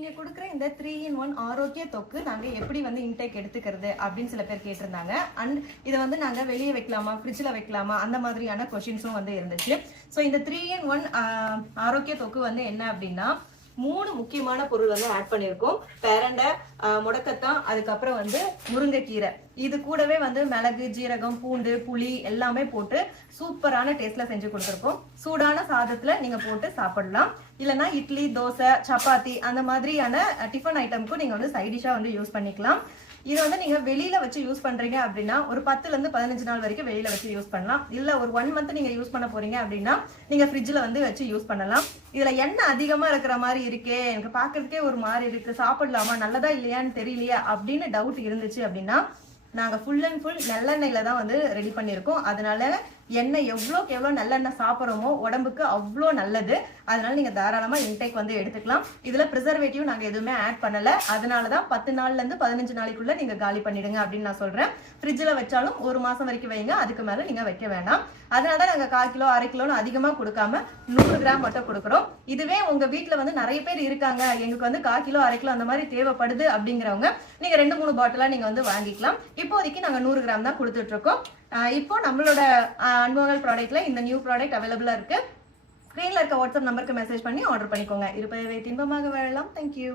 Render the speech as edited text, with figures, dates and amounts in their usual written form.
நீங்க கொடுக்குற இந்த 3-in-1 ஆரோக்கிய தொக்கு நாங்க எப்படி வந்து இன்டேக் எடுத்துக்கிறது அப்படின்னு சில பேர் கேட்டிருந்தாங்க. அண்ட் இதை வந்து நாங்க வெளியே வைக்கலாமா, ஃப்ரிட்ஜில் வைக்கலாமா, அந்த மாதிரியான கொஸ்டின்ஸும் வந்து இருந்துச்சு. ஸோ இந்த 3-in-1 ஆரோக்கிய தொக்கு வந்து என்ன அப்படின்னா 3 முக்கியமான பொருள் வந்து ஆட் பண்ணியிருக்கோம். பெரண்டை, முடக்கத்தான், அதுக்கப்புறம் வந்து முருங்கைக்கீரை. இது கூடவே வந்து மிளகு, ஜீரகம், பூண்டு, புளி எல்லாமே போட்டு சூப்பரான டேஸ்ட்ல செஞ்சு கொடுத்துருக்கோம். சூடான சாதத்துல நீங்க போட்டு சாப்பிடலாம். இல்லைன்னா இட்லி, தோசை, சப்பாத்தி அந்த மாதிரியான டிஃபன் ஐட்டம்க்கும் நீங்க வந்து சைட் டிஷ்ஷா வந்து யூஸ் பண்ணிக்கலாம். இது வந்து நீங்க வெளியில வச்சு யூஸ் பண்றீங்க அப்படின்னா ஒரு 10ல இருந்து 15 நாள் வரைக்கும் வெளியில வச்சு யூஸ் பண்ணலாம். இல்ல ஒரு 1 மந்த் நீங்க யூஸ் பண்ண போறீங்க அப்படின்னா நீங்க ஃப்ரிட்ஜ்ல வந்து வச்சு யூஸ் பண்ணலாம். இதுல எண்ணெய் அதிகமா இருக்கிற மாதிரி இருக்கே, எனக்கு பாக்குறதுக்கே ஒரு மாதிரி இருக்கு, சாப்பிடலாமா, நல்லதா இல்லையான்னு தெரியலையா அப்படின்னு டவுட் இருந்துச்சு அப்படின்னா நாங்க ஃபுல் அண்ட் ஃபுல் நல்லெண்ணெயில தான் வந்து ரெடி பண்ணியிருக்கோம். அதனால எண்ணெய் எவ்வளோக்கு எவ்வளோ நல்லெண்ணெய் சாப்பிட்றோமோ உடம்புக்கு அவ்வளோ நல்லது. அதனால நீங்க தாராளமா இன்டேக் வந்து எடுத்துக்கலாம். இதுல ப்ரிசர்வேட்டிவ் நாங்க எதுவுமே ஆட் பண்ணல. அதனாலதான் 10 நாள்ல இருந்து 15 நாளைக்குள்ள நீங்க காலி பண்ணிடுங்க அப்படின்னு நான் சொல்றேன். ஃப்ரிட்ஜில் வச்சாலும் 1 மாசம் வரைக்கும் வைங்க, அதுக்கு மேல நீங்க வைக்க வேண்டாம். அதனாலதான் நாங்க 1/4 கிலோ 1/2 கிலோன்னு அதிகமா கொடுக்காம 100 கிராம் மட்டும் கொடுக்குறோம். இதுவே உங்க வீட்டுல வந்து நிறைய பேர் இருக்காங்க, எங்களுக்கு வந்து 1/4 கிலோ 1/2 கிலோ அந்த மாதிரி தேவைப்படுது அப்படிங்கிறவங்க நீங்க 2-3 பாட்டிலா நீங்க வந்து வாங்கிக்கலாம். இப்போதைக்கு நாங்க 100 கிராம் தான் கொடுத்துட்டு இருக்கோம். இப்போ நம்மளோட அன்புமகள் ப்ராடக்ட்ல இந்த நியூ ப்ராடக்ட் அவைலபிளா இருக்கு. ஸ்கிரீன்ல இருக்க வாட்ஸ்அப் நம்பருக்கு மெசேஜ் பண்ணி ஆர்டர் பண்ணிக்கோங்க. இருப்பதை தின்பமாக வாழலாம். தேங்க்யூ.